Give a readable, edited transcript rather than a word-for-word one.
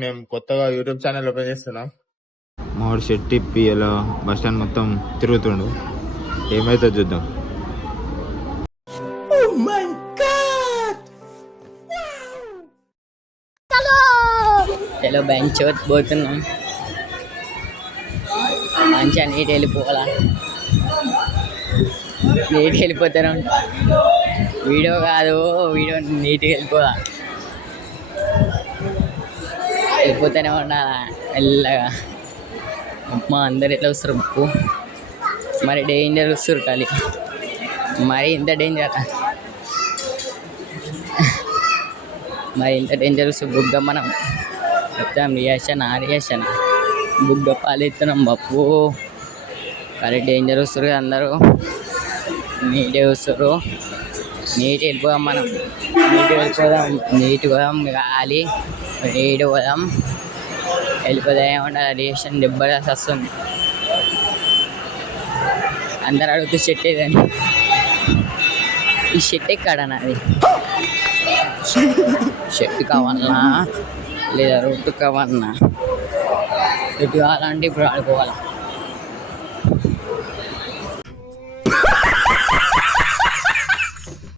మేము కొత్తగా YouTube channel open చేస్తున్నాం. మామిడి షెట్ ఇప్పి ఇలా బస్ స్టాండ్ మొత్తం తిరుగుతుండు. ఏమైతే చూద్దాం. హలో బెంచ్ పోతున్నాం. మంచిగా నీట్ వెళ్ళిపోవాలా, నీట్గా వెళ్ళిపోతాను. వీడియో కాదు, వీడియో నీట్గా వెళ్ళిపోతూనే ఉండాలా మెల్లగా. మా అందరు ఎట్లా వస్తారు ఉప్పు మరి డేంజర్ వస్తారు ఖాళీ, మరి ఇంత డేంజర్, మరి ఇంత డేంజర్ వస్తుంది. బుగ్గ మనం మొత్తం రియాక్షన్ బుగ్గ పాలెత్తున్నాం పప్పు. కానీ డేంజర్ వస్తారు కదా అందరూ, నీట్గా వస్తారు. నీట్ వెళ్ళిపోదాం, మనం నీట్గా పోదాం గాలి నీట్గా పోదాం. వెళ్ళిపోతే ఏమంటారు రియాక్షన్ దెబ్బలాసి వస్తుంది. అందరు అడుగుతూ షెట్ ఏదని, ఈ షెట్ ఎక్కడ నాది, షెట్ కావాలన్నా లేదా రొట్టు కావాలన్నా, రొట్టు కావాలంటే ఇప్పుడు ఆడుకోవాలా.